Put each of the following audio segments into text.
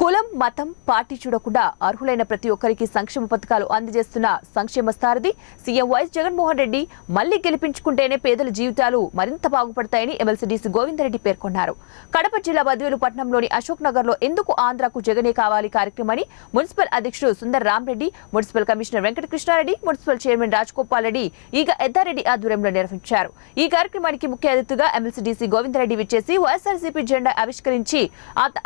కులం మతం పార్టీ చూడకుండా అర్హులైన ప్రతి ఒక్కరికి సంక్షేమ పథకాలు అందజేస్తున్న సంక్షేమ సారథి సీఎం వైఎస్ జగన్మోహన్ రెడ్డి మళ్లీ గెలిపించుకుంటేనే పేదల జీవితాలు మరింత బాగుపడతాయని ఎమ్మెల్సీ డీసీ గోవిందరెడ్డి పేర్కొన్నారు. కడప జిల్లా బద్వేలు పట్టణంలోని అశోక్ నగర్ లో ఎందుకు ఆంధ్రాకు జగనే కావాలి కార్యక్రమాన్ని మున్సిపల్ అధ్యక్షుడు Sundar Rama Reddy, municipal commissioner Venkatakrishna Reddy, municipal chairman Rajagopal Reddy, ఈగ ఎద్దారెడ్డి ఆధ్వర్యంలో నిర్వహించారు. ఈ కార్యక్రమానికి ముఖ్య అతిథిగా ఎమ్మెల్సీ డీసీ గోవిందరెడ్డి విచ్చేసి వైఎస్ఆర్సీపీ జెండా ఆవిష్కరించి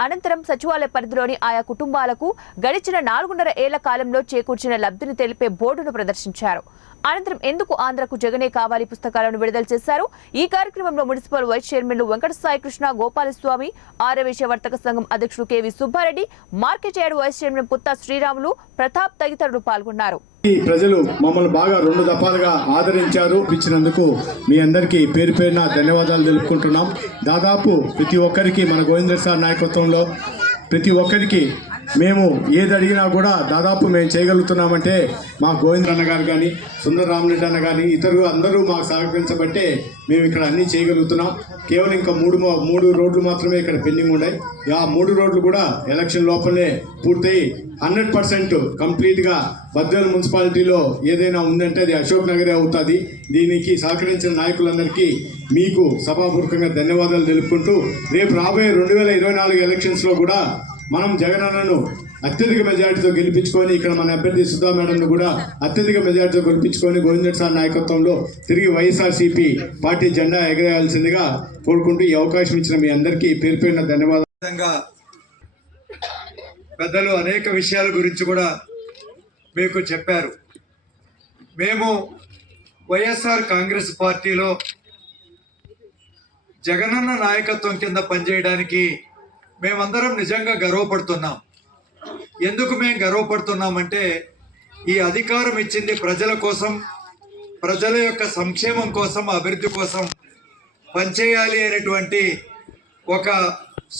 అనంతరం సచివాలయ పరిధిలోని ఆయా కుటుంబాలకు గడిచిన 4.5 ఏళ్ల కాలంలో చేకూర్చిన లబ్ధిని తెలిపే బోర్డును ప్రదర్శించారు. అనంతరం ఎందుకు ఆంధ్రకు జగనే కావాలి పుస్తకాలను విడుదల చేశారు. ఈ కార్యక్రమంలో మున్సిపల్ వైస్ చైర్మన్లు వెంకట సాయి కృష్ణ, గోపాలస్వామి, ఆర్యవేశ్య వర్తక సంఘం అధ్యక్షుడు K V Subbareddy, market yard vice chairman Putta Sriramulu, Pratap తదితరులు పాల్గొన్నారు. ప్రజలు మమ్మల్ని బాగా 2 దఫాలుగా ఆదరించారు. ఇచ్చినందుకు మీ అందరికీ పేరు పేరున ధన్యవాదాలు తెలుపుకుంటున్నాం. దాదాపు ప్రతి ఒక్కరికి మన గోవిందర్ సార్ నాయకత్వంలో ప్రతి ఒక్కరికి మేము ఏది అడిగినా కూడా దాదాపు మేము చేయగలుగుతున్నామంటే మా గోవింద్ అన్న గారు కానీ, సుందర్ రామరెడ్డి అన్న కానీ, ఇతరులు అందరూ మాకు సహకరించబట్టే మేము ఇక్కడ అన్నీ చేయగలుగుతున్నాం. కేవలం ఇంకా మూడు రోడ్లు మాత్రమే ఇక్కడ పెండింగ్ ఉన్నాయి. ఆ 3 రోడ్లు కూడా ఎలక్షన్ లోపలనే పూర్తయి 100% కంప్లీట్గా బద్వేలు మున్సిపాలిటీలో ఏదైనా ఉందంటే అది అశోక్ నగరే అవుతుంది. దీనికి సహకరించిన నాయకులందరికీ మీకు సభాపూర్వకంగా ధన్యవాదాలు తెలుపుకుంటూ రేపు రాబోయే 2024 ఎలక్షన్స్లో కూడా మనం జగనన్నను అత్యధిక మెజార్టీతో గెలిపించుకొని ఇక్కడ మన అభ్యర్థి సుధా మేడంను కూడా అత్యధిక మెజార్టీతో గెలిపించుకొని గోవిందరెడ్డి సార్ నాయకత్వంలో తిరిగి వైఎస్ఆర్సీపీ పార్టీ జెండా ఎగరేయాల్సిందిగా కోరుకుంటూ ఈ అవకాశం ఇచ్చిన మీ అందరికీ పేరు పేరున ధన్యవాదాలు. పెద్దలు అనేక విషయాల గురించి కూడా మీకు చెప్పారు. మేము వైఎస్ఆర్ కాంగ్రెస్ పార్టీలో జగనన్న నాయకత్వం కింద పనిచేయడానికి మేమందరం నిజంగా గర్వపడుతున్నాం. ఎందుకు మేము గర్వపడుతున్నామంటే ఈ అధికారం ఇచ్చింది ప్రజల కోసం, ప్రజల యొక్క సంక్షేమం కోసం, అభివృద్ధి కోసం పనిచేయాలి అనేటువంటి ఒక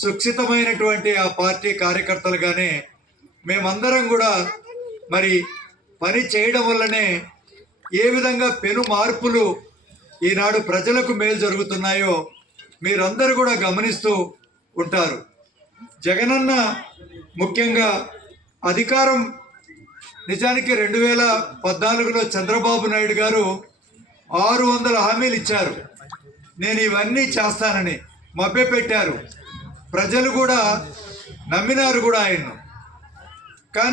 సుక్షితమైనటువంటి ఆ పార్టీ కార్యకర్తలుగానే మేమందరం కూడా మరి పని చేయడం వల్లనే ఏ విధంగా పెను మార్పులు ఈనాడు ప్రజలకు మేలు జరుగుతున్నాయో మీరందరూ కూడా గమనిస్తూ ఉంటారు. జగనన్న ముఖ్యంగా అధికారం నిజానికి 2014లో చంద్రబాబు నాయుడు గారు 600 హామీలు ఇచ్చారు. నేను ఇవన్నీ చేస్తానని మభ్యపెట్టారు. ప్రజలు కూడా నమ్మినారు కూడా ఆయన్ను.